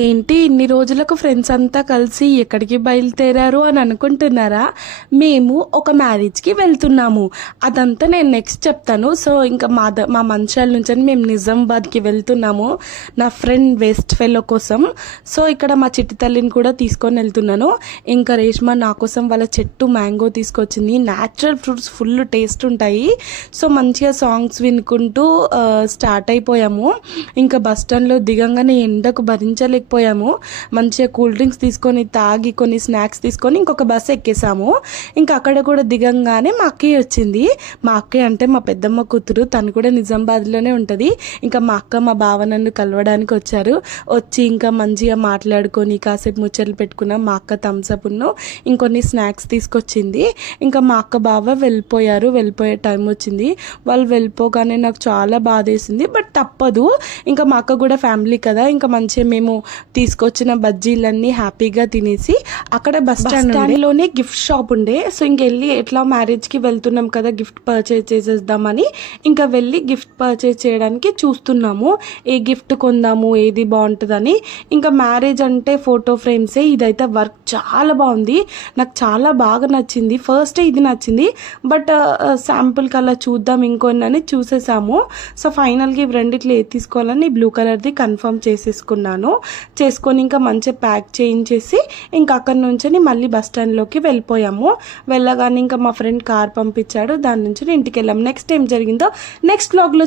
ఏంటి ఇన్ని రోజులకు ఫ్రెండ్స్ అంతా కలిసి ఎక్కడికి బయలుదేరారు అని అనుకుంటున్నారా? మేము ఒక మ్యారేజ్కి వెళ్తున్నాము. అదంతా నేను నెక్స్ట్ చెప్తాను. సో ఇంకా మా మంచాల నుంచి మేము నిజామాబాద్కి వెళ్తున్నాము నా ఫ్రెండ్ వెస్ట్ ఫెలో కోసం. సో ఇక్కడ మా చిట్టి తల్లిని కూడా తీసుకొని వెళ్తున్నాను. ఇంకా రేష్మా నా కోసం వాళ్ళ చెట్టు మ్యాంగో తీసుకొచ్చింది. న్యాచురల్ ఫ్రూట్స్ ఫుల్ టేస్ట్ ఉంటాయి. సో మంచిగా సాంగ్స్ వినుకుంటూ స్టార్ట్ అయిపోయాము. ఇంకా బస్ స్టాండ్లో దిగంగానే ఎండకు భరించలేకపోయాము. మంచిగా కూల్ డ్రింక్స్ తీసుకొని తాగి కొన్ని స్నాక్స్ తీసుకొని ఇంకొక బస్ ఎక్కేసాము. ఇంకా అక్కడ కూడా దిగంగానే మా అక్కయ్య వచ్చింది. మా అక్కయ్య అంటే మా పెద్దమ్మ కూతురు, తను కూడా నిజామాబాద్లోనే ఉంటుంది. ఇంకా మా అక్క మా బావ నన్ను కలవడానికి వచ్చారు. వచ్చి ఇంకా మంచిగా మాట్లాడుకొని కాసేపు ముచ్చట్లు పెట్టుకున్నాం. మా అక్క థమ్స్అప్ను ఇంకొన్ని స్నాక్స్ తీసుకొచ్చింది. ఇంకా మా అక్క బావ వెళ్ళిపోయారు. వెళ్ళిపోయే టైం వచ్చింది. వాళ్ళు వెళ్ళిపోగానే నాకు చాలా బాధేసింది. బట్ తప్పదు, ఇంకా మా అక్క కూడా ఫ్యామిలీ కదా. ఇంకా మంచిగా మేము తీసుకొచ్చిన బజ్జీలన్నీ హ్యాపీగా తినేసి అక్కడ బస్ స్టాండ్లోనే గిఫ్ట్ షాప్ ఉండే. సో ఇంకెళ్ళి ఎట్లా మ్యారేజ్కి వెళ్తున్నాం కదా, గిఫ్ట్ పర్చేజ్ చేసేద్దామని ఇంకా వెళ్ళి గిఫ్ట్ పర్చేజ్ చేయడానికి చూస్తున్నాము. ఏ గిఫ్ట్ కొందాము, ఏది బాగుంటుందని. ఇంకా మ్యారేజ్ అంటే ఫోటో ఫ్రేమ్సే. ఇదైతే వర్క్ చాలా బాగుంది, నాకు చాలా బాగా నచ్చింది. ఫస్ట్ ఇది నచ్చింది, బట్ శాంపుల్కి అలా చూద్దాం ఇంకొన్ని చూసేసాము. సో ఫైనల్గా ఇవి రెండిట్లో ఏది తీసుకోవాలని బ్లూ కలర్ది కన్ఫర్మ్ చేసుకొని ఇంకా మంచిగా ప్యాక్ చేయించేసి ఇంకా అక్కడి నుంచి మళ్ళీ బస్ స్టాండ్లోకి వెళ్ళిపోయాము. వెళ్ళగానే ఇంకా మా ఫ్రెండ్ కార్ పంపించాడు, దాని నుంచి ఇంటికి వెళ్ళాము. నెక్స్ట్ ఏం జరిగిందో నెక్స్ట్ బ్లాగ్లో